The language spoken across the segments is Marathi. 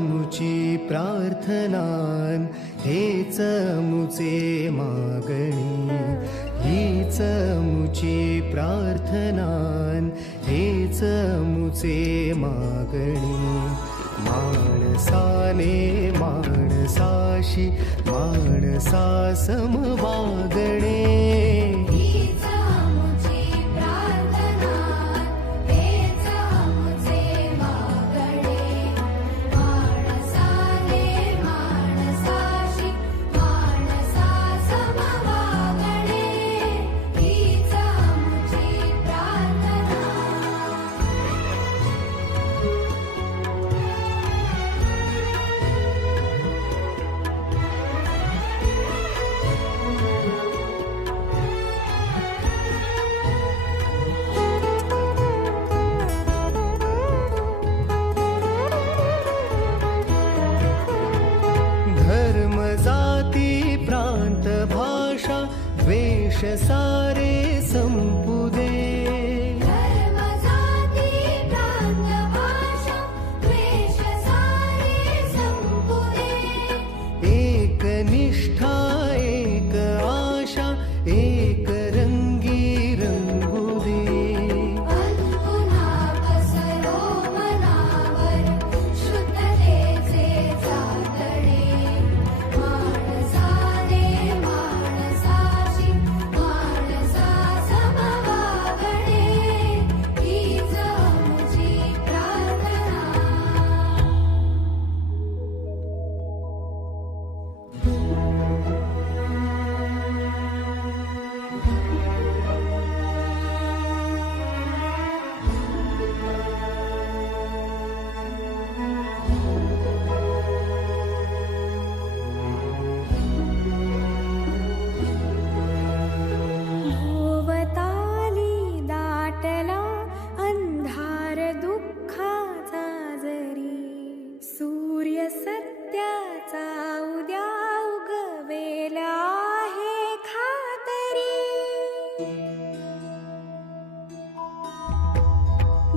मुची प्रार्थनान हेच मुचे मागणी, हीच मुची प्रार्थनान हेच मुचे मागणी. माणसाने माणसाशी माणसा सम वागणे, द्वेष सारे संपू दे. धर्म जाती प्रांत भाषा द्वेष सारे संपू दे. एक निष्ठा एक आशा एक रंगी रंगू दे. पुन्हा पसरो मनावर शुद्धतेचे चांदणे. माणसाने माणसाशी माणसा सम वागणे, हीच मुची प्रार्थना. भोवताली दाटला अंधार दुःखाचा जरी, सूर्य सत्याचा उद्या उगवेला आहे खातरी.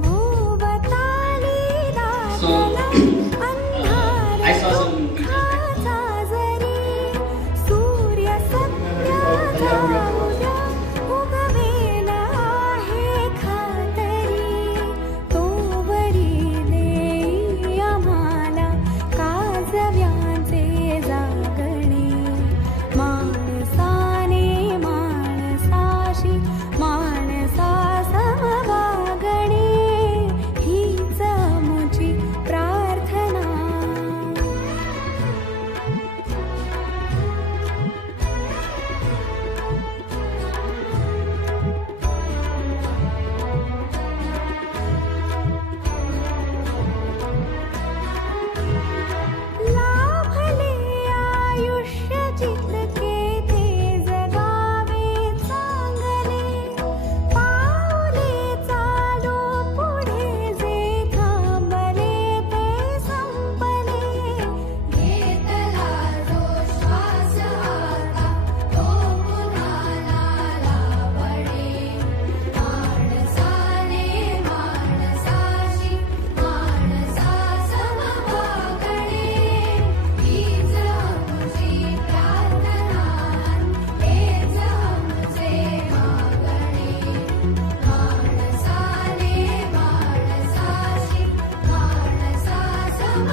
भोवताली दाटला अंधार दुःखाचा जरी, सूर्य सत्याचा उद्या उगवेला आहे खातरी. तोवरी देई आम्हाला काजव्यांचे जागणे. माणसाने माणसाशी माणसा सम वागणे, हीच मुची प्रार्थना. लाभले आयुष्य जितके ते जगावे चांगले. पावले चालो पुढे जे थांबले ते संपले. घेतला जो श्वास आता तो पुन्हा नाला पडे. माणसाने माणसाशी माणसा सम वागणे, हीच मुची प्रार्थना. हेच मुचे मागणे. माणसाने माणसाशी माणसा सम